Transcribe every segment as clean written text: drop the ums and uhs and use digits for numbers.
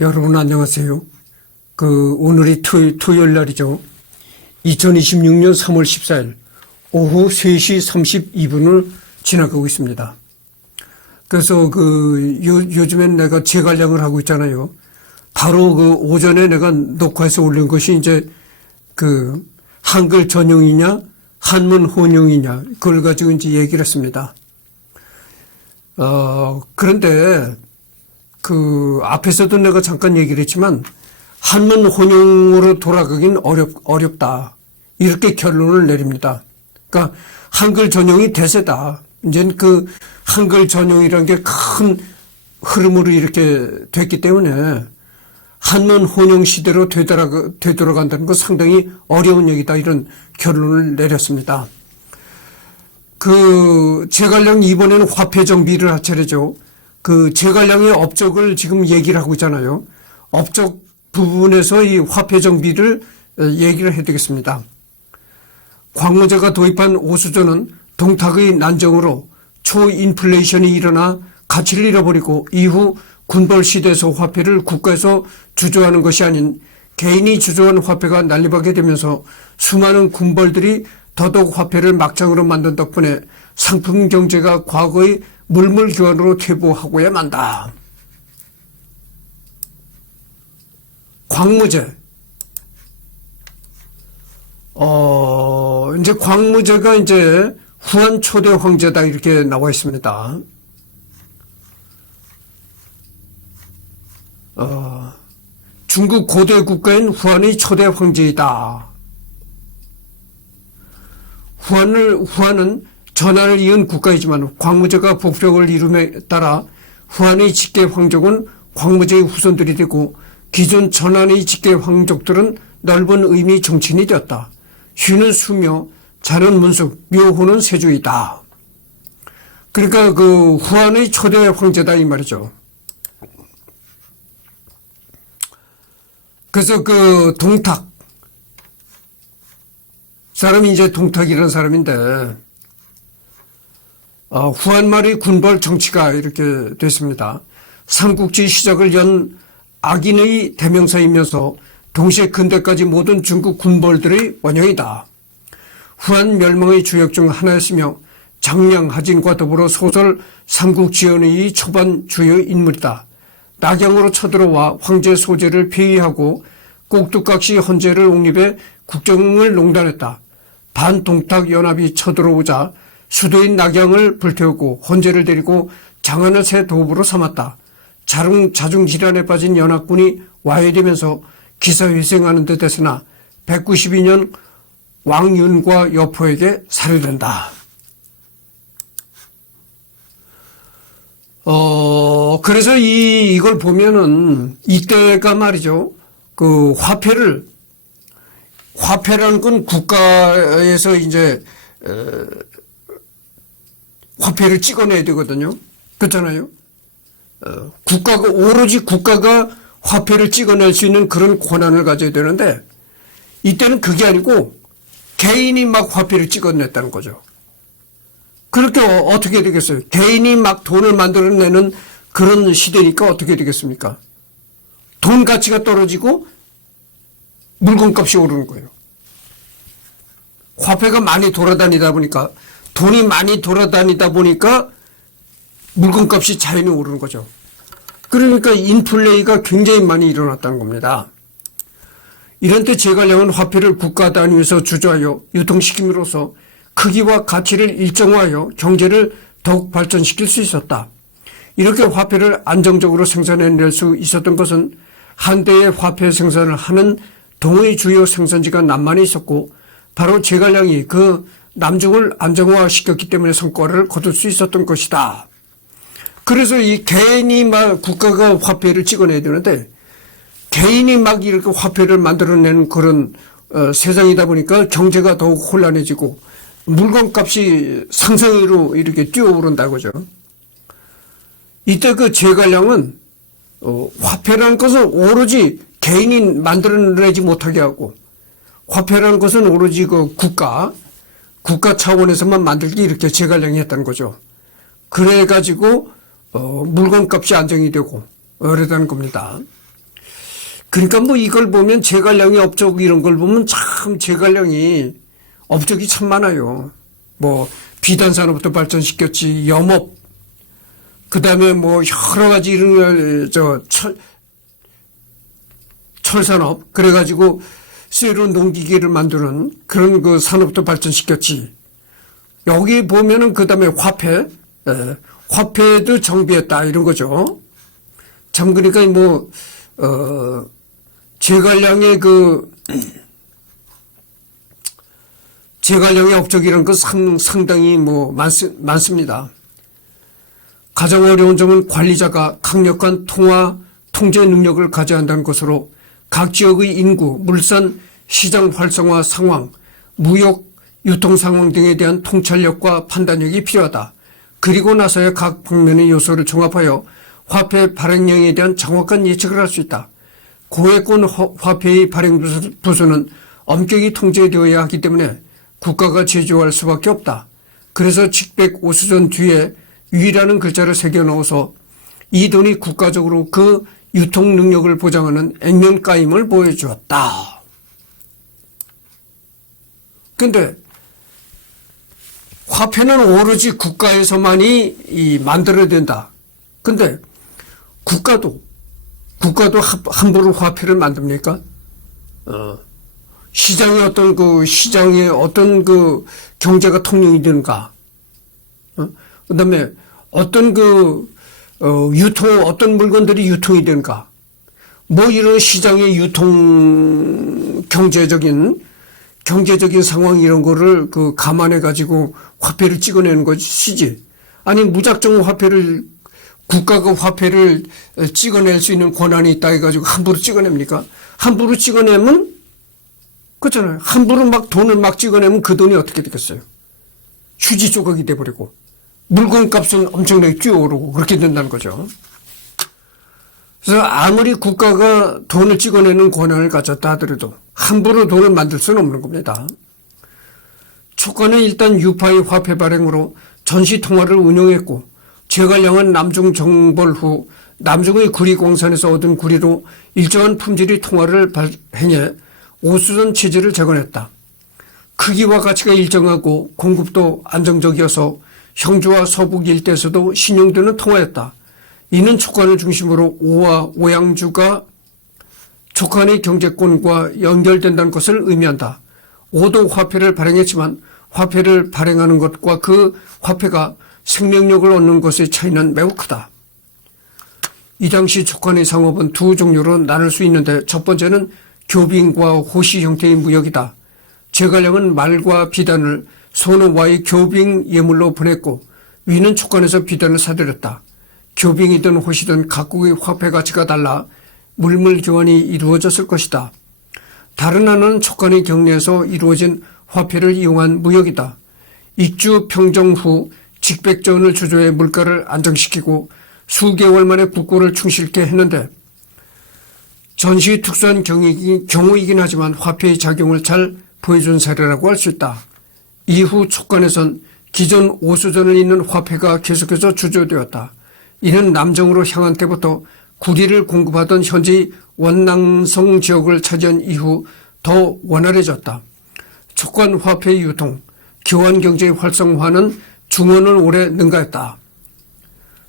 여러분 안녕하세요. 오늘이 토요일 날이죠. 2026년 3월 14일 오후 3시 32분을 지나가고 있습니다. 그래서 요즘엔 내가 재관량을 하고 있잖아요. 바로 오전에 내가 녹화해서 올린 것이 이제 한글 전용이냐, 한문 혼용이냐, 그걸 가지고 이제 얘기를 했습니다. 그런데 앞에서도 내가 잠깐 얘기를 했지만 한문 혼용으로 돌아가긴 어렵다. 이렇게 결론을 내립니다. 그러니까 한글 전용이 대세다. 이제는 한글 전용이라는 게 큰 흐름으로 이렇게 됐기 때문에 한문 혼용 시대로 되돌아간다는 건 상당히 어려운 얘기다. 이런 결론을 내렸습니다. 재관량 이번에는 화폐 정비를 할 차례죠. 재관량의 업적을 지금 얘기를 하고 있잖아요. 업적 부분에서 이 화폐 정비를 얘기를 해드리겠습니다. 광무제가 도입한 오수조는 동탁의 난정으로 초인플레이션이 일어나 가치를 잃어버리고 이후 군벌 시대에서 화폐를 국가에서 주조하는 것이 아닌 개인이 주조한 화폐가 난립하게 되면서 수많은 군벌들이 더더욱 화폐를 막장으로 만든 덕분에 상품 경제가 과거의 물물교환으로 퇴보하고야 만다. 광무제. 이제 광무제가 이제 후한 초대 황제다 이렇게 나와 있습니다. 중국 고대 국가인 후한의 초대 황제이다. 후한은 전하를 이은 국가이지만 광무제가 복벽을 이룸에 따라 후한의 직계 황족은 광무제의 후손들이 되고 기존 전한의 직계 황족들은 넓은 의미 정치인이 되었다. 휴는 수묘, 자는 문숙, 묘호는 세주이다. 그러니까 후한의 초대 황제다 이 말이죠. 그래서 동탁 사람이 이제 동탁이라는 사람인데 후한 말의 군벌 정치가 이렇게 됐습니다. 삼국지 시작을 연 악인의 대명사이면서 동시에 근대까지 모든 중국 군벌들의 원형이다. 후한 멸망의 주역 중 하나였으며 장량 하진과 더불어 소설 삼국지연의 초반 주요 인물이다. 낙양으로 쳐들어와 황제 소재를 폐위하고 꼭두각시 헌재를 옹립해 국정을 농단했다. 반동탁 연합이 쳐들어오자 수도인 낙양을 불태우고 헌재를 데리고 장안을 새 도읍으로 삼았다. 자중질환에 빠진 연합군이 와해되면서 기사회생하는 듯 했으나 192년 왕윤과 여포에게 살해된다. 그래서 이걸 보면은 이때가 말이죠. 화폐라는 건 국가에서 이제 화폐를 찍어내야 되거든요. 그렇잖아요. 오로지 국가가 화폐를 찍어낼 수 있는 그런 권한을 가져야 되는데 이때는 그게 아니고 개인이 막 화폐를 찍어냈다는 거죠. 그렇게 어떻게 되겠어요? 개인이 막 돈을 만들어내는 그런 시대니까 어떻게 되겠습니까? 돈 가치가 떨어지고 물건값이 오르는 거예요. 화폐가 많이 돌아다니다 보니까 돈이 많이 돌아다니다 보니까 물건값이 자연히 오르는 거죠. 그러니까 인플레이가 굉장히 많이 일어났다는 겁니다. 이런 때 재관량은 화폐를 국가 단위에서 주조하여 유통시킴으로써 크기와 가치를 일정화하여 경제를 더욱 발전시킬 수 있었다. 이렇게 화폐를 안정적으로 생산해낼 수 있었던 것은 한때의 화폐 생산을 하는 동의 주요 생산지가 남만에 있었고 바로 재관량이 남중을 안정화시켰기 때문에 성과를 거둘 수 있었던 것이다. 그래서 이 개인이 막 국가가 화폐를 찍어내야 되는데 개인이 막 이렇게 화폐를 만들어내는 그런 세상이다 보니까 경제가 더욱 혼란해지고 물건값이 상승으로 이렇게 뛰어오른다고죠. 이때 재관량은 화폐라는 것은 오로지 개인이 만들어내지 못하게 하고 화폐라는 것은 오로지 국가 차원에서만 만들기 이렇게 재관량이 했다는 거죠. 그래가지고 물건값이 안정이 되고 오래된 겁니다. 그러니까 뭐 이걸 보면 제갈량의 업적 이런 걸 보면 참 제갈량이 업적이 참 많아요. 뭐 비단산업부터 발전시켰지, 염업, 그 다음에 뭐 여러 가지 이런 철산업, 그래가지고 새로운 농기계를 만드는 그런 그 산업부터 발전시켰지. 여기 보면은 그 다음에 화폐도 정비했다 이런 거죠. 참 그러니까 뭐 제갈량의 업적이라는 건 상당히 뭐 많습니다. 가장 어려운 점은 관리자가 강력한 통제 능력을 가져야 한다는 것으로 각 지역의 인구, 물산, 시장 활성화 상황, 무역, 유통 상황 등에 대한 통찰력과 판단력이 필요하다. 그리고 나서야 각 방면의 요소를 종합하여 화폐 발행량에 대한 정확한 예측을 할 수 있다. 고액권 화폐의 발행 부수는 엄격히 통제되어야 하기 때문에 국가가 제조할 수밖에 없다. 그래서 직백 오수전 뒤에 위라는 글자를 새겨 넣어서 이 돈이 국가적으로 그 유통 능력을 보장하는 액면가임을 보여주었다. 근데 화폐는 오로지 국가에서만이 만들어야 된다. 근데 국가도 함부로 화폐를 만듭니까? 시장의 어떤 경제가 통용이 되는가? 그 다음에 어떤 어떤 물건들이 유통이 되는가? 뭐 이런 시장의 유통 경제적인 상황 이런 거를 감안해 가지고 화폐를 찍어내는 것이지. 아니, 무작정 국가가 화폐를 찍어낼 수 있는 권한이 있다 해가지고 함부로 찍어냅니까? 함부로 찍어내면, 그렇잖아요. 함부로 막 돈을 막 찍어내면 그 돈이 어떻게 되겠어요? 휴지 조각이 돼버리고, 물건 값은 엄청나게 뛰어오르고, 그렇게 된다는 거죠. 그래서 아무리 국가가 돈을 찍어내는 권한을 가졌다 하더라도 함부로 돈을 만들 수는 없는 겁니다. 초과는 일단 유파의 화폐 발행으로 전시 통화를 운영했고, 제갈량은 남중 정벌 후 남중의 구리광산에서 얻은 구리로 일정한 품질의 통화를 발행해 오수전 체제를 재건했다. 크기와 가치가 일정하고 공급도 안정적이어서 형주와 서북 일대에서도 신용되는 통화였다. 이는 촉관을 중심으로 오와 오양주가 촉관의 경제권과 연결된다는 것을 의미한다. 오도 화폐를 발행했지만 화폐를 발행하는 것과 그 화폐가 생명력을 얻는 것의 차이는 매우 크다. 이 당시 촉관의 상업은 두 종류로 나눌 수 있는데 첫 번째는 교빙과 호시 형태의 무역이다. 제갈량은 말과 비단을 선우와의 교빙 예물로 보냈고 위는 촉관에서 비단을 사들였다. 교빙이든 호시든 각국의 화폐 가치가 달라 물물 교환이 이루어졌을 것이다. 다른 하나는 촉관의 경내에서 이루어진 화폐를 이용한 무역이다. 익주 평정 후 직백전을 주조해 물가를 안정시키고 수개월 만에 국고를 충실케 했는데 전시 특수한 경우이긴 하지만 화폐의 작용을 잘 보여준 사례라고 할 수 있다. 이후 촉관에선 기존 오수전을 잇는 화폐가 계속해서 주조되었다. 이는 남정으로 향한 때부터 구리를 공급하던 현재의 원낭성 지역을 차지한 이후 더 원활해졌다. 촉관 화폐의 유통, 교환 경제의 활성화는 중원을 오래 능가했다.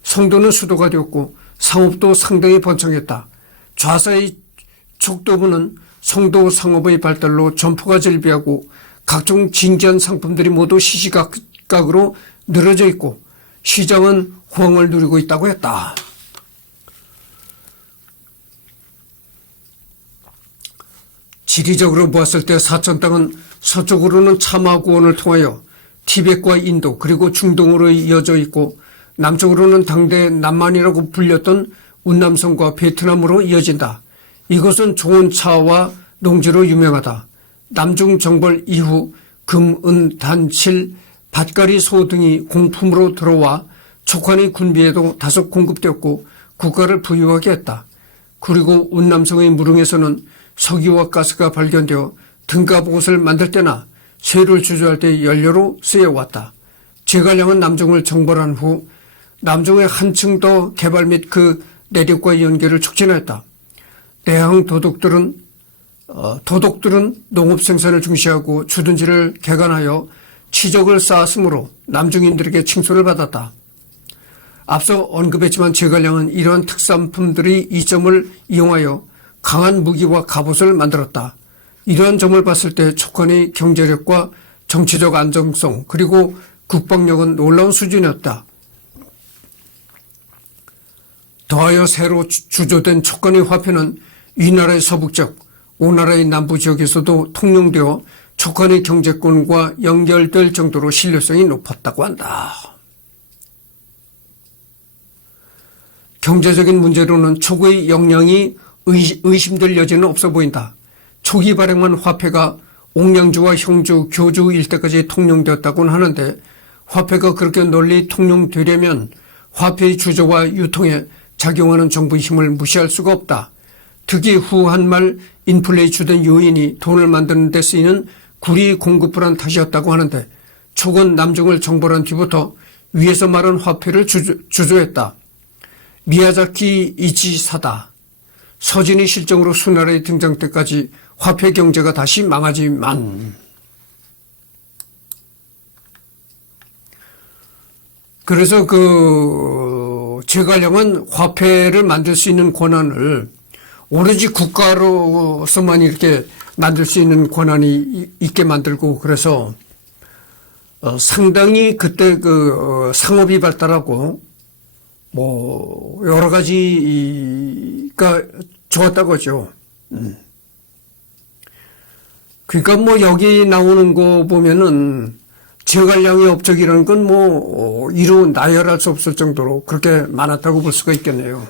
성도는 수도가 되었고 상업도 상당히 번창했다. 좌사의 촉도부는 성도 상업의 발달로 점포가 즐비하고 각종 진기한 상품들이 모두 시시각각으로 늘어져 있고 시장은 호황을 누리고 있다고 했다. 지리적으로 보았을 때 사천 땅은 서쪽으로는 차마구원을 통하여 티벳과 인도 그리고 중동으로 이어져 있고 남쪽으로는 당대 남만이라고 불렸던 운남성과 베트남으로 이어진다. 이것은 좋은 차와 농지로 유명하다. 남중 정벌 이후 금, 은, 단, 칠, 밭가리, 소 등이 공품으로 들어와 촉관의 군비에도 다소 공급되었고 국가를 부유하게 했다. 그리고 운남성의 무릉에서는 석유와 가스가 발견되어 등갑 옷을 만들 때나 쇠를 주조할 때 연료로 쓰여왔다. 제갈량은 남중을 정벌한 후 남중의 한층 더 개발 및 그 내력과 연계를 촉진하였다. 내항 도독들은 농업 생산을 중시하고 주둔지를 개간하여 치적을 쌓았으므로 남중인들에게 칭송을 받았다. 앞서 언급했지만 제갈량은 이러한 특산품들의 이점을 이용하여 강한 무기와 갑옷을 만들었다. 이러한 점을 봤을 때 촉한의 경제력과 정치적 안정성 그리고 국방력은 놀라운 수준이었다. 더하여 새로 주조된 촉간의 화폐는 위나라의 서북쪽, 오나라의 남부 지역에서도 통용되어 촉간의 경제권과 연결될 정도로 신뢰성이 높았다고 한다. 경제적인 문제로는 촉의 역량이 의심될 여지는 없어 보인다. 촉이 발행한 화폐가 옥량주와 형주, 교주 일대까지 통용되었다고는 하는데 화폐가 그렇게 널리 통용되려면 화폐의 주조와 유통에 작용하는 정부의 힘을 무시할 수가 없다. 특히 후 한 말 인플레이 주된 요인이 돈을 만드는 데 쓰이는 구리 공급 불안 탓이었다고 하는데 촉은 남중을 정벌한 뒤부터 위에서 말한 화폐를 주조했다. 미야자키 이치사다. 서진이 실정으로 수나라의 등장 때까지 화폐 경제가 다시 망하지만 그래서 제갈량은 화폐를 만들 수 있는 권한을 오로지 국가로서만 이렇게 만들 수 있는 권한이 있게 만들고 그래서 상당히 그때 상업이 발달하고 뭐 여러 가지가 좋았다고 하죠. 그러니까 뭐 여기 나오는 거 보면은 제갈량의 업적이라는 건 뭐 이루 나열할 수 없을 정도로 그렇게 많았다고 볼 수가 있겠네요.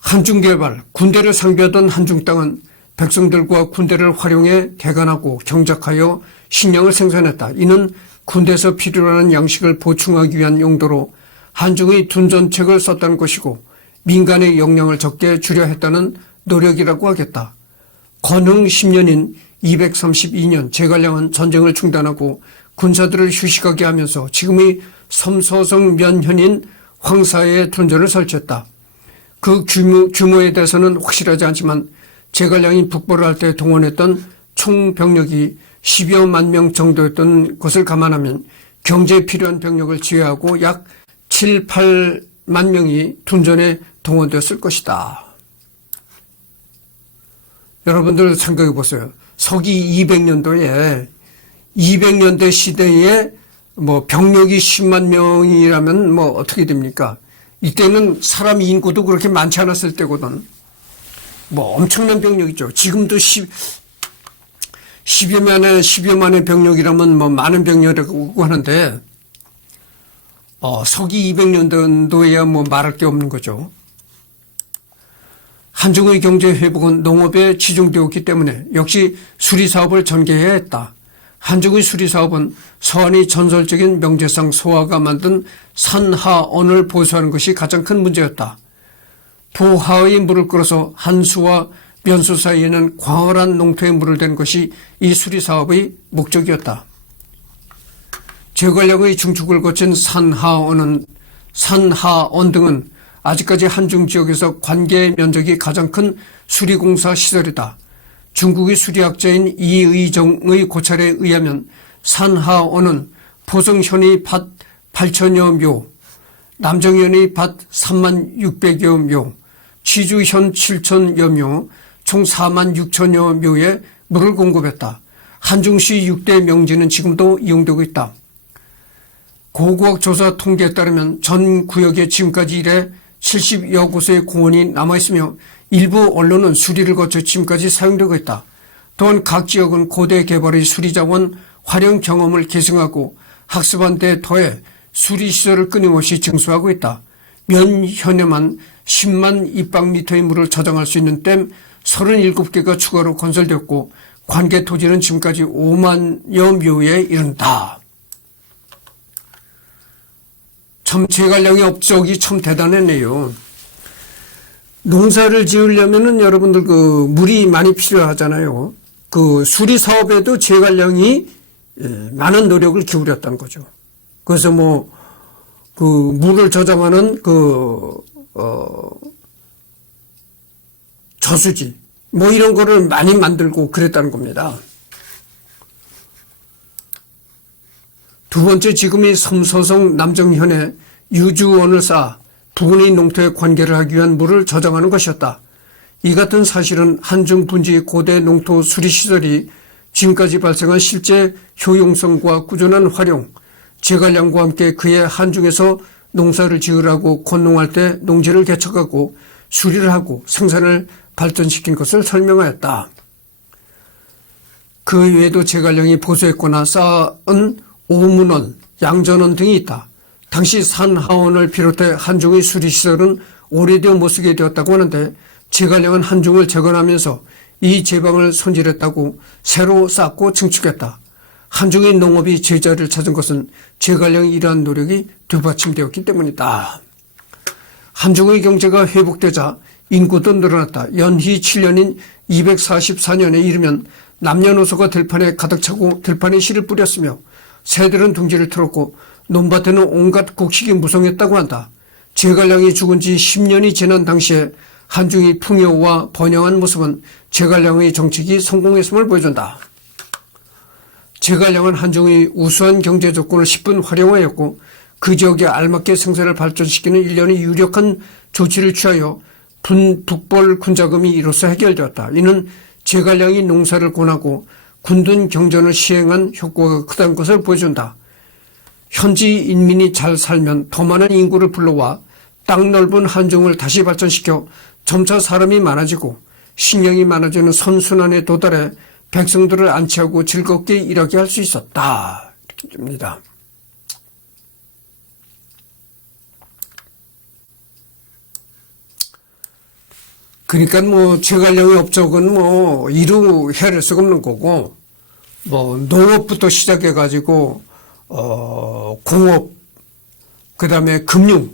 한중개발, 군대를 상비하던 한중 땅은 백성들과 군대를 활용해 개간하고 경작하여 식량을 생산했다. 이는 군대에서 필요로 하는 양식을 보충하기 위한 용도로 한중의 둔전책을 썼다는 것이고 민간의 역량을 적게 줄여 했다는 노력이라고 하겠다. 건흥 10년인 232년 제갈량은 전쟁을 중단하고 군사들을 휴식하게 하면서 지금의 섬서성 면현인 황사에 둔전을 설치했다. 그 규모에 대해서는 확실하지 않지만 제갈량이 북벌을 할 때 동원했던 총 병력이 10여만 명 정도였던 것을 감안하면 경제에 필요한 병력을 제외하고 약 7, 8만 명이 둔전에 동원되었을 것이다. 여러분들 생각해 보세요. 서기 200년대 시대에 뭐 병력이 10만 명이라면 뭐 어떻게 됩니까? 이때는 사람 인구도 그렇게 많지 않았을 때거든. 뭐 엄청난 병력이죠. 지금도 10여만의 병력이라면 뭐 많은 병력이라고 하는데 서기 200년도에야 뭐 말할 게 없는 거죠. 한중의 경제 회복은 농업에 치중되었기 때문에 역시 수리사업을 전개해야 했다. 한중의 수리사업은 서한의 전설적인 명제상 소하가 만든 산하언을 보수하는 것이 가장 큰 문제였다. 부하의 물을 끌어서 한수와 면수 사이에는 광활한 농토에 물을 댄 것이 이 수리사업의 목적이었다. 제갈량의 중축을 거친 산하언 등은 아직까지 한중 지역에서 관계 면적이 가장 큰 수리공사 시설이다. 중국의 수리학자인 이의정의 고찰에 의하면 산하언은 포성현의 밭 8천여 묘, 남정현의 밭 3만 600여 묘, 취주현 7천여 묘, 총 4만 6천여 묘에 물을 공급했다. 한중시 6대 명지는 지금도 이용되고 있다. 고고학 조사 통계에 따르면 전 구역에 지금까지 이래 70여 곳의 공원이 남아있으며 일부 언론은 수리를 거쳐 지금까지 사용되고 있다. 또한 각 지역은 고대 개발의 수리자원 활용 경험을 계승하고 학습한 데 더해 수리시설을 끊임없이 증수하고 있다. 면현에만 10만 입방미터의 물을 저장할 수 있는 댐 37개가 추가로 건설되었고 관계 토지는 지금까지 5만여 묘에 이른다. 참 제갈량의 업적이 참 대단했네요. 농사를 지으려면은 여러분들 물이 많이 필요하잖아요. 수리 사업에도 제갈량이 많은 노력을 기울였다는 거죠. 그래서 물을 저장하는 저수지 뭐 이런 거를 많이 만들고 그랬다는 겁니다. 두 번째, 지금이 섬서성 남정현에 유주원을 쌓아 부근의 농토에 관계를 하기 위한 물을 저장하는 것이었다. 이 같은 사실은 한중 분지의 고대 농토 수리시설이 지금까지 발생한 실제 효용성과 꾸준한 활용, 제갈량과 함께 그의 한중에서 농사를 지으라고 건농할 때 농지를 개척하고 수리를 하고 생산을 발전시킨 것을 설명하였다. 그 외에도 제갈량이 보수했거나 쌓은 오문원, 양전원 등이 있다. 당시 산하원을 비롯해 한중의 수리시설은 오래되어 못쓰게 되었다고 하는데 제갈량은 한중을 재건하면서 이 제방을 손질했다고 새로 쌓고 증축했다. 한중의 농업이 제자리를 찾은 것은 제갈량의 이러한 노력이 뒷받침되었기 때문이다. 한중의 경제가 회복되자 인구도 늘어났다. 연희 7년인 244년에 이르면 남녀노소가 들판에 가득 차고 들판에 씨를 뿌렸으며 새들은 둥지를 틀었고 논밭에는 온갖 곡식이 무성했다고 한다. 제갈량이 죽은 지 10년이 지난 당시에 한중의 풍요와 번영한 모습은 제갈량의 정책이 성공했음을 보여준다. 제갈량은 한중의 우수한 경제 조건을 10분 활용하였고 그 지역에 알맞게 생산을 발전시키는 일련의 유력한 조치를 취하여 북벌 군자금이 이로써 해결되었다. 이는 제갈량이 농사를 권하고 군둔 경전을 시행한 효과가 크다는 것을 보여준다. 현지 인민이 잘 살면 더 많은 인구를 불러와 땅 넓은 한중을 다시 발전시켜 점차 사람이 많아지고 식량이 많아지는 선순환에 도달해 백성들을 안치하고 즐겁게 일하게 할 수 있었다. 이렇게 됩니다. 그러니까 뭐 제갈량의 업적은 뭐 이루 헤아릴 수가 없는 거고, 뭐 농업부터 시작해 가지고 공업, 그다음에 금융,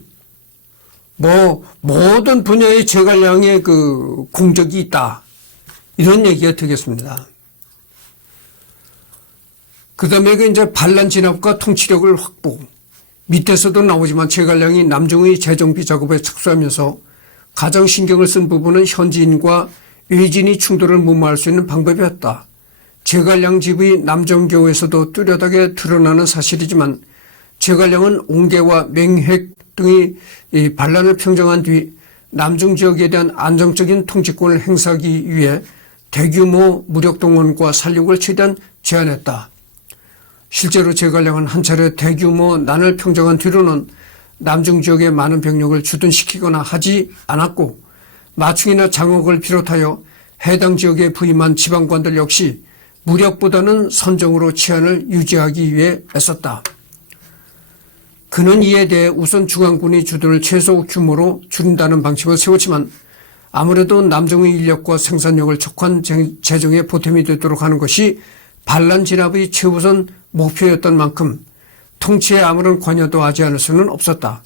뭐 모든 분야의 제갈량의 그 공적이 있다, 이런 얘기가 되겠습니다. 그다음에 그 이제 반란 진압과 통치력을 확보, 밑에서도 나오지만 제갈량이 남중의 재정비 작업에 착수하면서 가장 신경을 쓴 부분은 현지인과 외진이 충돌을 무마할 수 있는 방법이었다. 제갈량 집의 남정교에서도 뚜렷하게 드러나는 사실이지만 제갈량은 옹계와 맹획 등의 반란을 평정한 뒤 남중 지역에 대한 안정적인 통치권을 행사하기 위해 대규모 무력 동원과 살육을 최대한 제한했다. 실제로 제갈량은 한 차례 대규모 난을 평정한 뒤로는 남중 지역에 많은 병력을 주둔시키거나 하지 않았고 마충이나 장옥을 비롯하여 해당 지역에 부임한 지방관들 역시 무력보다는 선정으로 치안을 유지하기 위해 애썼다. 그는 이에 대해 우선 중앙군이 주둔을 최소 규모로 줄인다는 방침을 세웠지만 아무래도 남중의 인력과 생산력을 촉구한 재정에 보탬이 되도록 하는 것이 반란 진압의 최우선 목표였던 만큼 통치에 아무런 관여도 하지 않을 수는 없었다.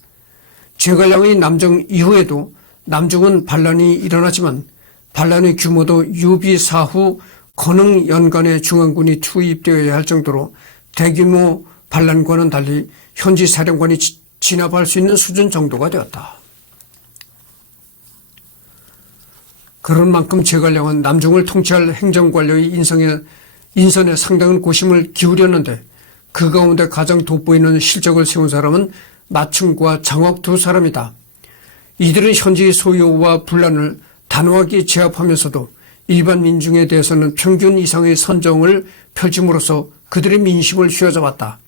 제갈량의 남정 이후에도 남중은 반란이 일어났지만 반란의 규모도 유비 사후 건흥 연간에 중앙군이 투입되어야 할 정도로 대규모 반란과는 달리 현지 사령관이 진압할 수 있는 수준 정도가 되었다. 그런 만큼 제갈량은 남중을 통치할 행정관료의 인선에 상당한 고심을 기울였는데 그 가운데 가장 돋보이는 실적을 세운 사람은 마충과 장옥 두 사람이다. 이들은 현지의 소요와 분란을 단호하게 제압하면서도 일반 민중에 대해서는 평균 이상의 선정을 펼침으로써 그들의 민심을 휘어잡았다.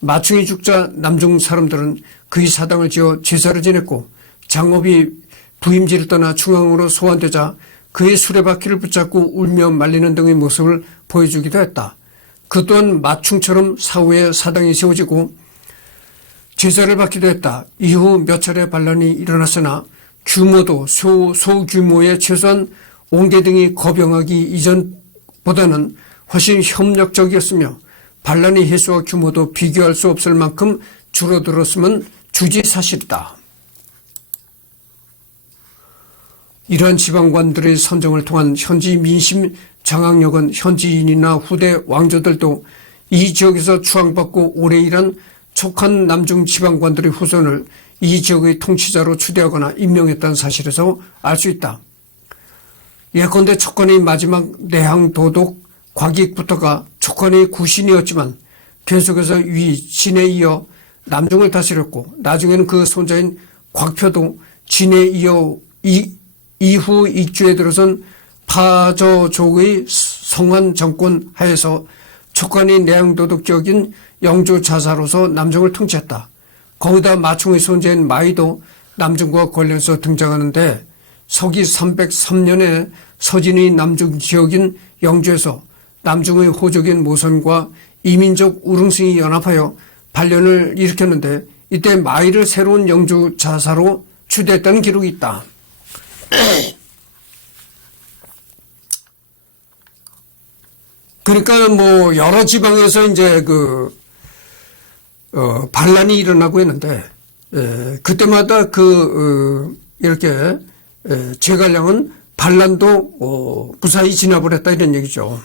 마충이 죽자 남중 사람들은 그의 사당을 지어 제사를 지냈고 장업이 부임지를 떠나 중앙으로 소환되자 그의 수레바퀴를 붙잡고 울며 말리는 등의 모습을 보여주기도 했다. 그 또한 마충처럼 사후에 사당이 세워지고 제사를 받기도 했다. 이후 몇 차례 반란이 일어났으나 규모도 소규모의 최소한 옹계 등이 거병하기 이전보다는 훨씬 협력적이었으며 반란의 횟수와 규모도 비교할 수 없을 만큼 줄어들었음은 주지사실이다. 이러한 지방관들의 선정을 통한 현지 민심 장악력은 현지인이나 후대 왕조들도 이 지역에서 추앙받고 오래 일한 촉한 남중 지방관들의 후손을 이 지역의 통치자로 추대하거나 임명했다는 사실에서 알 수 있다. 예컨대 촉관의 마지막 내항 도독 곽익부터가 촉관의 구신이었지만 계속해서 위 진에 이어 남중을 다스렸고 나중에는 그 손자인 곽표도 진에 이어 이후 익주에 들어선 파저족의 성한 정권 하에서 촉관의 내항도독 지역인 영조 자사로서 남중을 통치했다. 거기다 마충의 손자인 마이도 남중과 관련해서 등장하는데 서기 303년에 서진의 남중 지역인 영주에서 남중의 호족인 모선과 이민족 우릉승이 연합하여 반란을 일으켰는데 이때 마이를 새로운 영주 자사로 추대했다는 기록이 있다. 그러니까 뭐 여러 지방에서 이제 반란이 일어나고 했는데 그때마다 이렇게 제갈량은 반란도 무사히 진압을 했다 이런 얘기죠.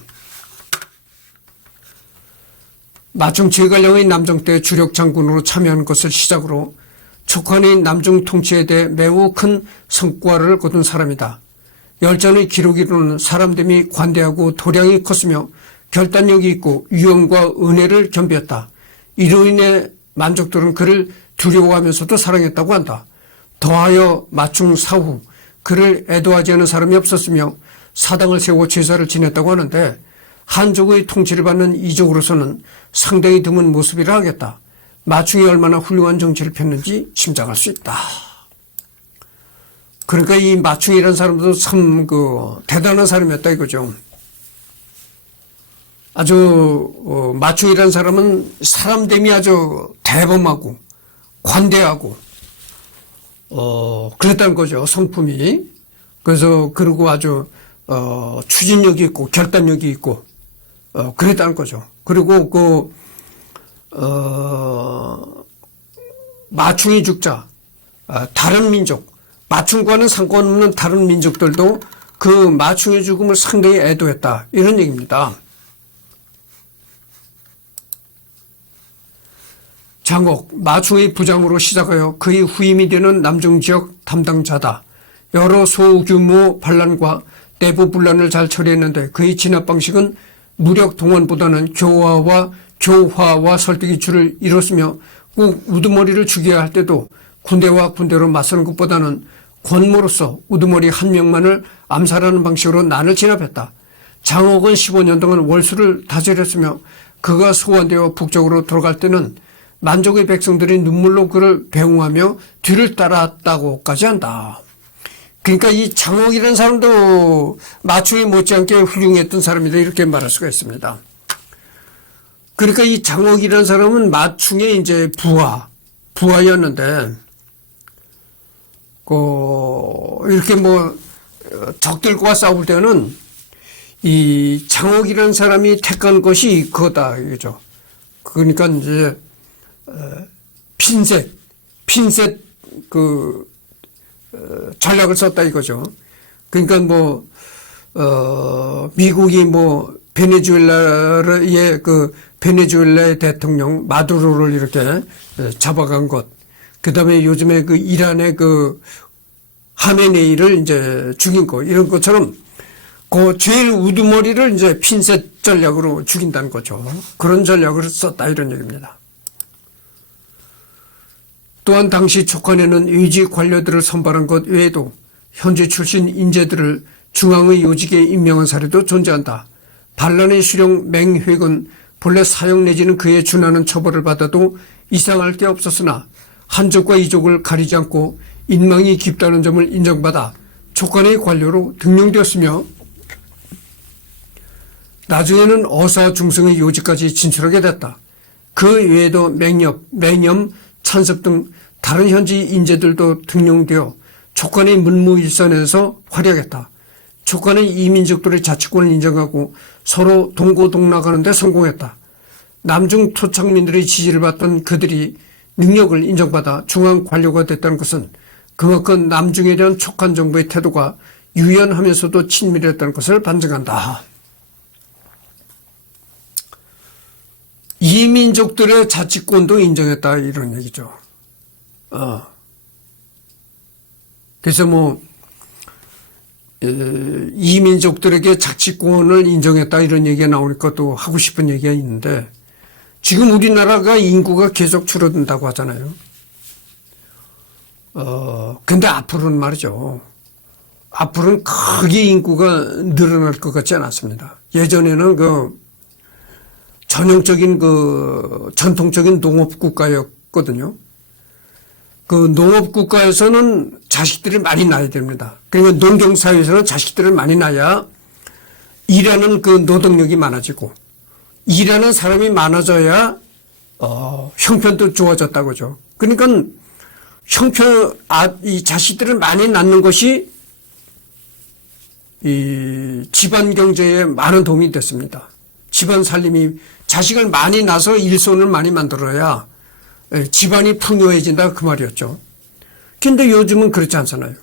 마충 제갈량의 남정 때 주력 장군으로 참여한 것을 시작으로 촉관의 남중 통치에 대해 매우 큰 성과를 거둔 사람이다. 열전의 기록으로는 사람됨이 관대하고 도량이 컸으며 결단력이 있고 위엄과 은혜를 겸비했다. 이로 인해 만족들은 그를 두려워하면서도 사랑했다고 한다. 더하여 마충 사후 그를 애도하지 않은 사람이 없었으며 사당을 세워 제사를 지냈다고 하는데 한족의 통치를 받는 이족으로서는 상당히 드문 모습이라 하겠다. 마충이 얼마나 훌륭한 정치를 폈는지 짐작할 수 있다. 그러니까 이 마충이라는 사람도 참 대단한 사람이었다 이거죠. 아주 마충이라는 사람은 사람됨이 아주 대범하고 관대하고 그랬다는 거죠. 성품이. 그래서 그리고 아주 추진력이 있고 결단력이 있고 그랬다는 거죠. 그리고 마충이 죽자 다른 민족 마충과는 상관없는 다른 민족들도 그 마충의 죽음을 상당히 애도했다 이런 얘기입니다. 장옥, 마충의 부장으로 시작하여 그의 후임이 되는 남중지역 담당자다. 여러 소규모 반란과 내부 분란을 잘 처리했는데 그의 진압 방식은 무력 동원보다는 교화와 설득이 주를 이뤘으며 꼭 우두머리를 죽여야 할 때도 군대와 군대로 맞서는 것보다는 권모로서 우두머리 한 명만을 암살하는 방식으로 난을 진압했다. 장옥은 15년 동안 월수를 다스렸으며 그가 소환되어 북쪽으로 돌아갈 때는 만족의 백성들이 눈물로 그를 배웅하며 뒤를 따랐다고까지 한다. 그러니까 이 장옥이라는 사람도 마충이 못지않게 훌륭했던 사람이다 이렇게 말할 수가 있습니다. 그러니까 이 장옥이라는 사람은 마충의 이제 부하였는데 이렇게 적들과 싸울 때는 이 장옥이라는 사람이 택한 것이 그거다 이거죠. 그러니까 이제 핀셋 전략을 썼다 이거죠. 그러니까 미국이 베네수엘라의 대통령 마두로를 이렇게 잡아간 것, 그 다음에 요즘에 이란의 하메네이를 이제 죽인 거, 이런 것처럼 제일 우두머리를 이제 핀셋 전략으로 죽인다는 거죠. 그런 전략을 썼다 이런 얘기입니다. 또한 당시 촉관에는 의지 관료들을 선발한 것 외에도 현재 출신 인재들을 중앙의 요직에 임명한 사례도 존재한다. 반란의 수령 맹획은 본래 사형 내지는 그에 준하는 처벌을 받아도 이상할 게 없었으나 한족과 이족을 가리지 않고 인망이 깊다는 점을 인정받아 촉관의 관료로 등용되었으며 나중에는 어사 중승의 요직까지 진출하게 됐다. 그 외에도 맹염, 찬섭 등 다른 현지 인재들도 등용되어 촉관의 문무일선에서 활약했다. 촉관은 이민족들의 자치권을 인정하고 서로 동고동락하는 데 성공했다. 남중 토착민들의 지지를 받던 그들이 능력을 인정받아 중앙 관료가 됐다는 것은 그만큼 남중에 대한 촉관 정부의 태도가 유연하면서도 친밀했다는 것을 반증한다. 이민족들의 자치권도 인정했다 이런 얘기죠. 그래서 뭐 이민족들에게 자치권을 인정했다 이런 얘기가 나오니까 또 하고 싶은 얘기가 있는데 지금 우리나라가 인구가 계속 줄어든다고 하잖아요. 근데 앞으로는 말이죠. 앞으로는 크게 인구가 늘어날 것 같지 않았습니다. 예전에는 그 전형적인 그 전통적인 농업국가였거든요. 그 농업국가에서는 자식들을 많이 낳아야 됩니다. 그러니까 농경사회에서는 자식들을 많이 낳아야 일하는 그 노동력이 많아지고 일하는 사람이 많아져야 형편도 좋아졌다고죠. 그러니까 이 자식들을 많이 낳는 것이 이 집안 경제에 많은 도움이 됐습니다. 집안 살림이 자식을 많이 낳아서 일손을 많이 만들어야 집안이 풍요해진다 그 말이었죠. 근데 요즘은 그렇지 않잖아요.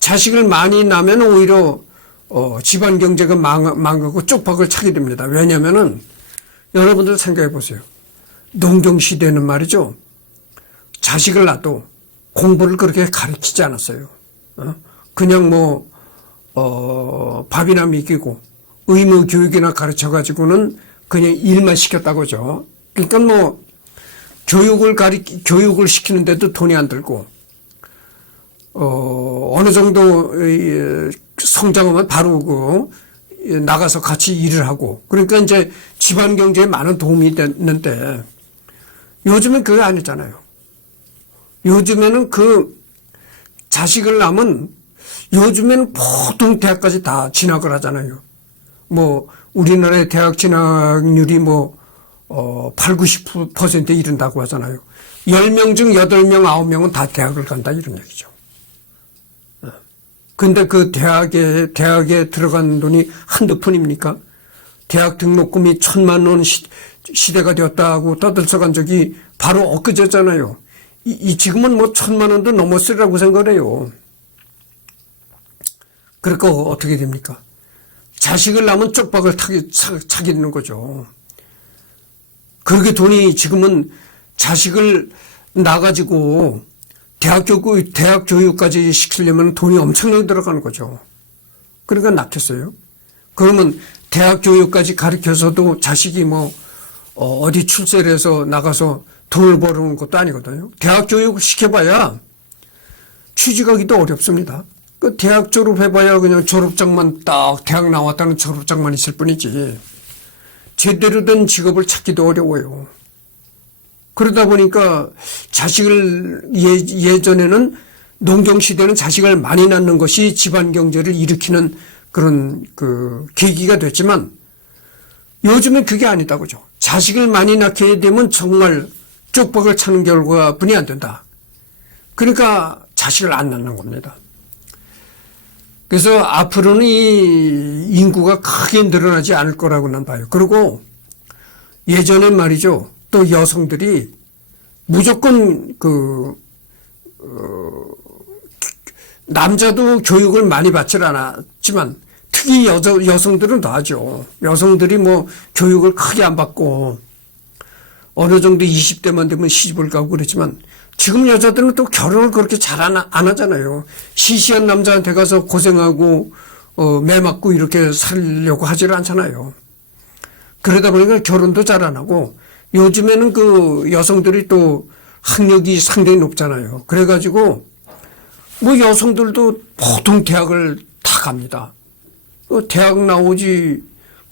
자식을 많이 낳으면 오히려 집안 경제가 망하고 쪽박을 차게 됩니다. 왜냐하면은 여러분들 생각해 보세요. 농경 시대는 말이죠. 자식을 낳아도 공부를 그렇게 가르치지 않았어요. 그냥 뭐 밥이나 먹이고 의무 교육이나 가르쳐 가지고는 그냥 일만 시켰다고죠. 그러니까 뭐 교육을 시키는데도 돈이 안 들고 어느 정도 성장하면 바로 나가서 같이 일을 하고 그러니까 이제 집안 경제에 많은 도움이 됐는데 요즘은 그게 아니잖아요. 요즘에는 그 자식을 낳으면 요즘에는 보통 대학까지 다 진학을 하잖아요. 뭐 우리나라의 대학 진학률이 뭐 8, 90%에 이른다고 하잖아요. 10명 중 8명, 9명은 다 대학을 간다 이런 얘기죠. 근데 그 대학에 들어간 돈이 한두 푼입니까? 대학 등록금이 1,000만 원 시대가 되었다고 떠들썩한 적이 바로 엊그제잖아요. 지금은 뭐 1,000만 원도 넘었으리라고 생각을 해요. 그러니까 어떻게 됩니까? 자식을 낳으면 쪽박을 차게 되는 거죠. 그렇게 돈이 지금은 자식을 낳아가지고 대학 교육까지 시키려면 돈이 엄청나게 들어가는 거죠. 그러니까 낳겠어요. 그러면 대학 교육까지 가르쳐서도 자식이 뭐 어디 출세를 해서 나가서 돈을 버는 것도 아니거든요. 대학 교육을 시켜봐야 취직하기도 어렵습니다. 그 대학 졸업해봐야 그냥 졸업장만 딱 대학 나왔다는 졸업장만 있을 뿐이지 제대로 된 직업을 찾기도 어려워요. 그러다 보니까 자식을 예전에는 농경시대는 자식을 많이 낳는 것이 집안 경제를 일으키는 그런 그 계기가 됐지만 요즘은 그게 아니다고죠. 자식을 많이 낳게 되면 정말 쪽박을 차는 결과뿐이 안 된다. 그러니까 자식을 안 낳는 겁니다. 그래서 앞으로는 이 인구가 크게 늘어나지 않을 거라고 난 봐요. 그리고 예전엔 말이죠. 또 여성들이 무조건 남자도 교육을 많이 받질 않았지만 특히 여성들은 더 하죠. 여성들이 뭐 교육을 크게 안 받고 어느 정도 20대만 되면 시집을 가고 그랬지만 지금 여자들은 또 결혼을 그렇게 잘 안 하잖아요. 시시한 남자한테 가서 고생하고 매 맞고 이렇게 살려고 하지를 않잖아요. 그러다 보니까 결혼도 잘 안 하고 요즘에는 그 여성들이 또 학력이 상당히 높잖아요. 그래가지고 뭐 여성들도 보통 대학을 다 갑니다. 대학 나오지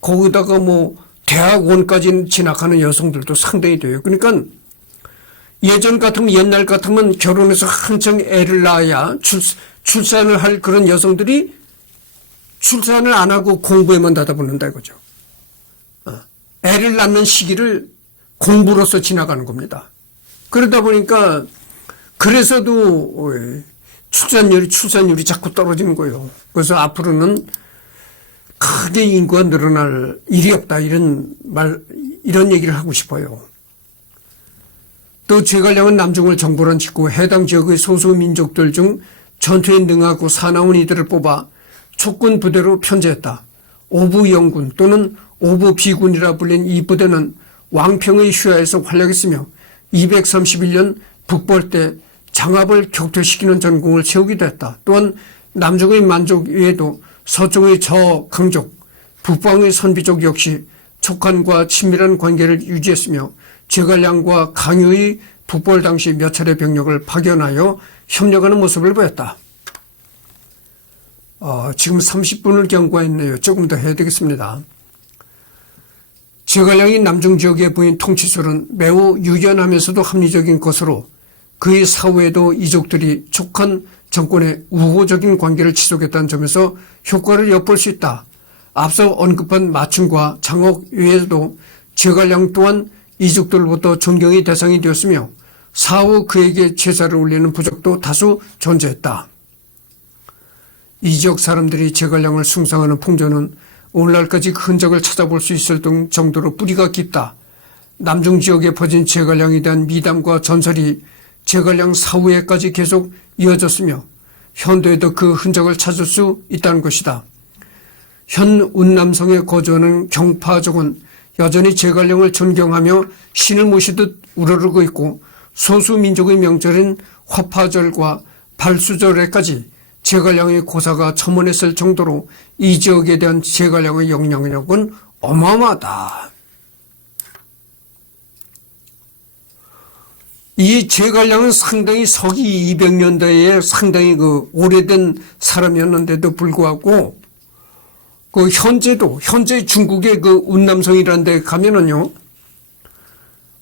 거기다가 뭐 대학원까지 진학하는 여성들도 상당히 돼요. 그러니까 옛날 같으면 결혼해서 한창 애를 낳아야 출산을 할 그런 여성들이 출산을 안 하고 공부에만 다다붙는다 이거죠. 애를 낳는 시기를 공부로서 지나가는 겁니다. 그러다 보니까 그래서도 출산율이 자꾸 떨어지는 거예요. 그래서 앞으로는 크게 인구가 늘어날 일이 없다 이런 얘기를 하고 싶어요. 또 제갈량은 남중을 정보란 짓고 해당 지역의 소수민족들 중 전투에 능하고 사나운 이들을 뽑아 촉군 부대로 편제했다. 오부영군 또는 오부비군이라 불린 이 부대는 왕평의 휴야에서 활약했으며 231년 북벌 때 장압을 격퇴시키는 전공을 세우기도 했다. 또한 남쪽의 만족 외에도 서쪽의 저강족, 북방의 선비족 역시 촉한과 친밀한 관계를 유지했으며 제갈량과 강유의 북벌 당시 몇 차례 병력을 파견하여 협력하는 모습을 보였다. 지금 30분을 경과했네요. 조금 더 해야 되겠습니다. 제갈량이 남중 지역의 부인 통치술은 매우 유연하면서도 합리적인 것으로 그의 사후에도 이족들이 촉한 정권의 우호적인 관계를 지속했다는 점에서 효과를 엿볼 수 있다. 앞서 언급한 마충과 장옥 외에도 제갈량 또한 이족들로부터 존경의 대상이 되었으며 사후 그에게 제사를 올리는 부족도 다수 존재했다. 이 지역 사람들이 제갈량을 숭상하는 풍조는 오늘날까지 그 흔적을 찾아볼 수 있을 정도로 뿌리가 깊다. 남중 지역에 퍼진 제갈량에 대한 미담과 전설이 제갈량 사후에까지 계속 이어졌으며 현대에도 그 흔적을 찾을 수 있다는 것이다. 현 운남성에 거주하는 경파족은 여전히 제갈량을 존경하며 신을 모시듯 우러르고 있고 소수민족의 명절인 화파절과 발수절에까지 제갈량의 고사가 첨언했을 정도로 이 지역에 대한 제갈량의 영향력은 어마어마하다. 이 제갈량은 상당히 서기 200년대에 상당히 그 오래된 사람이었는데도 불구하고 그 현재 중국의 그 운남성이라는 데 가면은요,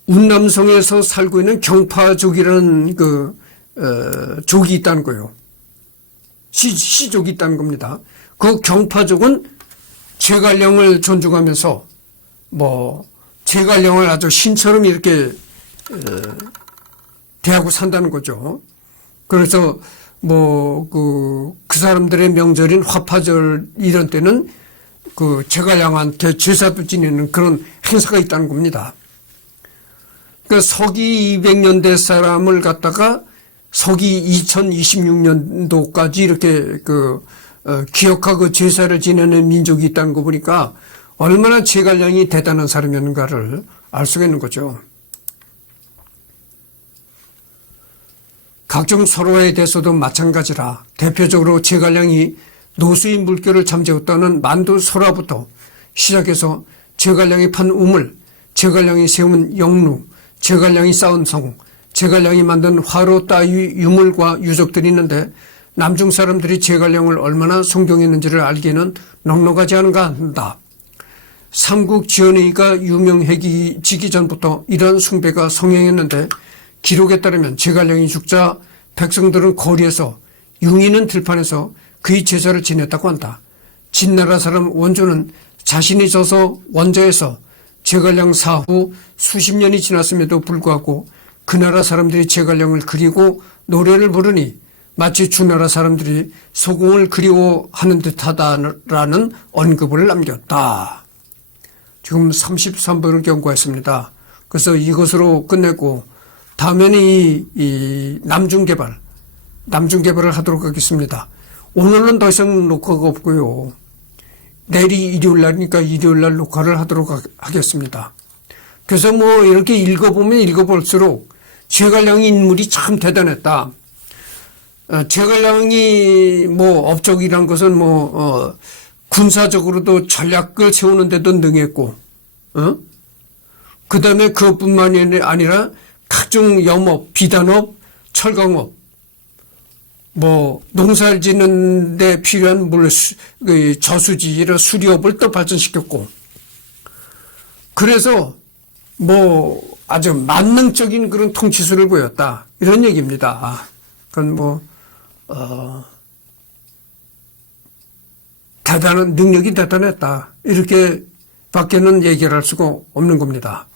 운남성에서 살고 있는 경파족이라는 족이 있다는 거예요. 시족이 있다는 겁니다. 그 경파족은 제갈량을 존중하면서 제갈량을 아주 신처럼 이렇게 대하고 산다는 거죠. 그래서 그 사람들의 명절인 화파절 이런 때는 그 제갈량한테 제사도 지내는 그런 행사가 있다는 겁니다. 그 서기 200년대 사람을 갖다가 서기 2026년도까지 이렇게 기억하고 제사를 지내는 민족이 있다는 거 보니까 얼마나 제갈량이 대단한 사람이었는가를 알 수가 있는 거죠. 각종 설화에 대해서도 마찬가지라 대표적으로 제갈량이 노수의 물결을 잠재웠다는 만두 설화부터 시작해서 제갈량이 판 우물, 제갈량이 세운 영루, 제갈량이 쌓은 성, 제갈량이 만든 화로 따위 유물과 유적들이 있는데 남중 사람들이 제갈량을 얼마나 존경했는지를 알기에는 넉넉하지 않은가 한다. 삼국 지연의가 유명해지기 전부터 이러한 숭배가 성행했는데 기록에 따르면 제갈량이 죽자 백성들은 거리에서 융이는 들판에서 그의 제사를 지냈다고 한다. 진나라 사람 원조는 자신이 져서 원저에서 제갈량 사후 수십 년이 지났음에도 불구하고 그 나라 사람들이 제갈량을 그리고 노래를 부르니 마치 주나라 사람들이 소공을 그리워하는 듯하다라는 언급을 남겼다. 지금 33번을 경고했습니다. 그래서 이것으로 끝내고 다음에는 이 남중개발을 하도록 하겠습니다. 오늘은 더 이상 녹화가 없고요. 내일이 일요일날이니까 일요일날 녹화를 하도록 하겠습니다. 그래서 이렇게 읽어보면 읽어볼수록 제갈량의 인물이 참 대단했다. 제갈량이 업적이란 것은 군사적으로도 전략을 세우는 데도 능했고, 그 다음에 그것뿐만이 아니라 각종 영업, 비단업, 철강업, 농사를 짓는 데 필요한 저수지, 이런 수리업을 또 발전시켰고, 그래서 아주 만능적인 그런 통치술을 보였다. 이런 얘기입니다. 그건 능력이 대단했다. 이렇게 밖에는 얘기를 할 수가 없는 겁니다.